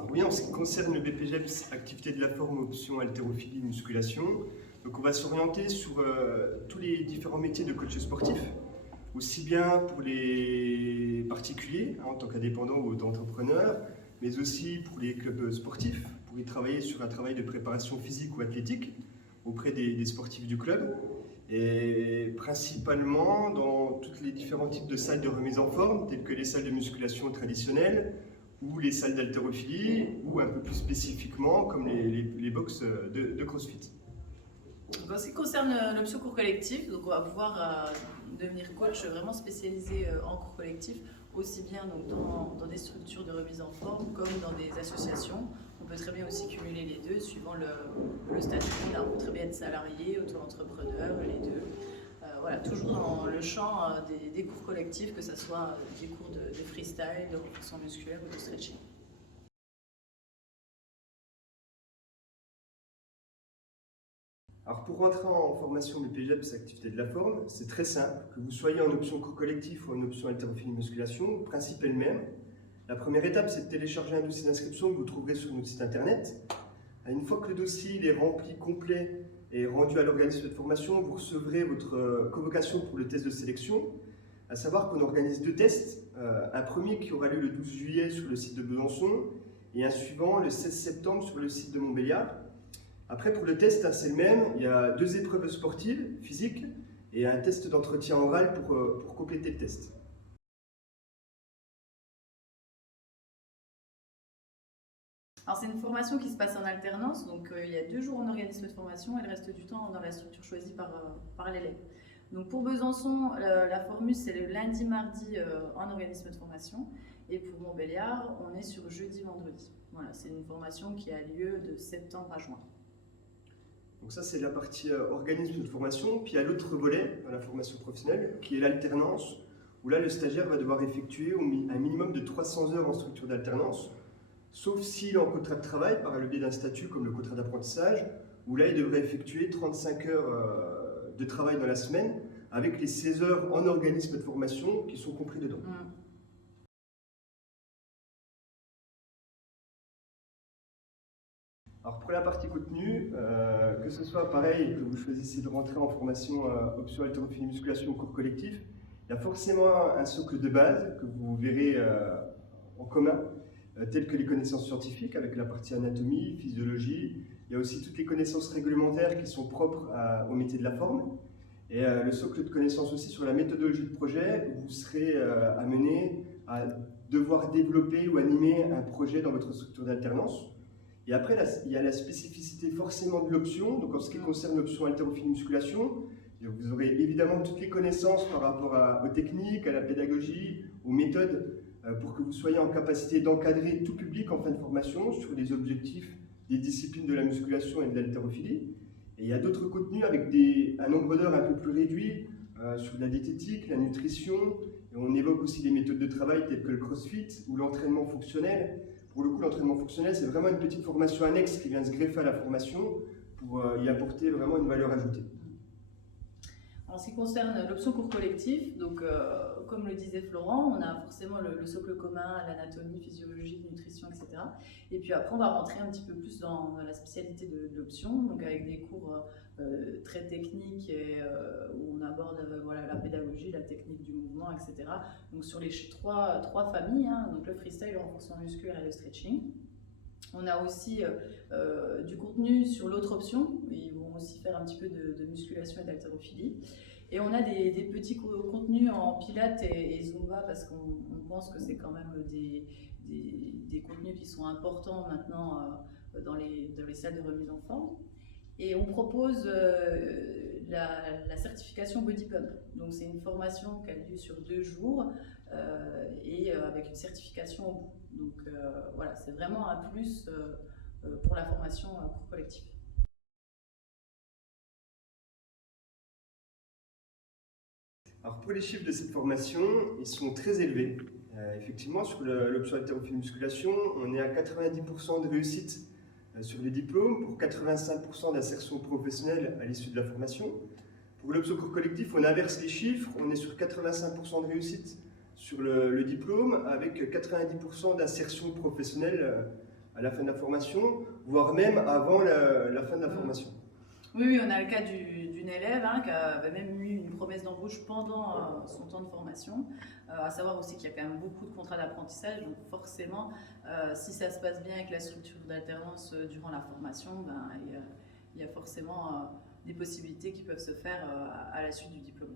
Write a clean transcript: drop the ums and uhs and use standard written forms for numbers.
Alors oui, en ce qui concerne le BPGEPS, activité de la forme, option haltérophilie, musculation, donc on va s'orienter sur tous les différents métiers de coach sportif, aussi bien pour les particuliers, en tant qu'indépendants ou auto-entrepreneurs, mais aussi pour les clubs sportifs, pour y travailler sur un travail de préparation physique ou athlétique auprès des sportifs du club, et principalement dans tous les différents types de salles de remise en forme, telles que les salles de musculation traditionnelles, ou les salles d'haltérophilie, ou un peu plus spécifiquement comme les box de CrossFit. Donc, en ce qui concerne l'option cours collectif, donc on va pouvoir devenir coach vraiment spécialisé en cours collectif, aussi bien donc dans des structures de remise en forme comme dans des associations. On peut très bien aussi cumuler les deux suivant le statut. Là, on peut très bien être salarié, auto-entrepreneur, les deux. Voilà, toujours dans le champ des cours collectifs, que ce soit des cours de freestyle, de renforcement musculaire ou de stretching. Alors pour rentrer en formation BPGEPS activité de la forme, c'est très simple, que vous soyez en option cours collectif ou en option haltérophilie musculation, le principe est le même. La première étape, c'est de télécharger un dossier d'inscription que vous trouverez sur notre site internet. Une fois que le dossier est rempli, complet et rendu à l'organisme de formation, vous recevrez votre convocation pour le test de sélection. À savoir qu'on organise deux tests, un premier qui aura lieu le 12 juillet sur le site de Besançon et un suivant le 16 septembre sur le site de Montbéliard. Après, pour le test, c'est le même, il y a deux épreuves sportives, physiques, et un test d'entretien oral pour compléter le test. Alors c'est une formation qui se passe en alternance, donc il y a 2 jours en organisme de formation et le reste du temps dans la structure choisie par l'élève. Donc pour Besançon, la formule c'est le lundi, mardi en organisme de formation, et pour Montbéliard, on est sur jeudi, vendredi. Voilà, c'est une formation qui a lieu de septembre à juin. Donc ça, c'est la partie organisme de formation. Puis il y a l'autre volet dans la formation professionnelle, qui est l'alternance, où là, le stagiaire va devoir effectuer un minimum de 300 heures en structure d'alternance, sauf s'il est en contrat de travail, par le biais d'un statut comme le contrat d'apprentissage, où là, il devrait effectuer 35 heures de travail dans la semaine, avec les 16 heures en organisme de formation qui sont compris dedans. Alors pour la partie contenu, que ce soit pareil, que vous choisissez de rentrer en formation option haltérophilie musculation ou cours collectif, il y a forcément un socle de base que vous verrez en commun, tels que les connaissances scientifiques avec la partie anatomie, physiologie. Il y a aussi toutes les connaissances réglementaires qui sont propres au métier de la forme. Et le socle de connaissances aussi sur la méthodologie de projet, où vous serez amené à devoir développer ou animer un projet dans votre structure d'alternance. Et après, il y a la spécificité forcément de l'option. Donc en ce qui concerne l'option haltérophilie musculation, vous aurez évidemment toutes les connaissances par rapport aux techniques, à la pédagogie, aux méthodes, pour que vous soyez en capacité d'encadrer tout public en fin de formation sur les objectifs des disciplines de la musculation et de l'haltérophilie. Et il y a d'autres contenus avec un nombre d'heures un peu plus réduit sur la diététique, la nutrition. Et on évoque aussi des méthodes de travail telles que le crossfit ou l'entraînement fonctionnel. Pour le coup, l'entraînement fonctionnel, c'est vraiment une petite formation annexe qui vient se greffer à la formation pour y apporter vraiment une valeur ajoutée. En ce qui concerne l'option cours collectif, donc comme le disait Florent, on a forcément le socle commun, l'anatomie, physiologie, nutrition, etc. Et puis après, on va rentrer un petit peu plus dans la spécialité de l'option, donc avec des cours très techniques et, où on aborde voilà, la pédagogie, la technique du mouvement, etc. Donc sur les trois familles, donc le freestyle, le renforcement musculaire et le stretching. On a aussi du contenu sur l'autre option, ils vont aussi faire un petit peu de musculation et d'haltérophilie. Et on a des petits contenus en pilates et zumba parce qu'on pense que c'est quand même des contenus qui sont importants maintenant dans les salles de remise en forme. Et on propose la certification Body Pump. Donc c'est une formation qui a lieu sur 2 jours et avec une certification au bout. Donc voilà, c'est vraiment un plus pour la formation cours collectif. Alors pour les chiffres de cette formation, ils sont très élevés. Effectivement, sur l'option haltérophilie musculation, on est à 90% de réussite sur les diplômes, pour 85% d'insertion professionnelle à l'issue de la formation. Pour l'option cours collectif, on inverse les chiffres, on est sur 85% de réussite sur le diplôme, avec 90% d'insertion professionnelle à la fin de la formation, voire même avant la fin de la formation. Oui, on a le cas d'une élève qui avait même eu une promesse d'embauche pendant son temps de formation. À savoir aussi qu'il y a quand même beaucoup de contrats d'apprentissage, donc forcément, si ça se passe bien avec la structure d'alternance durant la formation, il y a forcément des possibilités qui peuvent se faire à la suite du diplôme.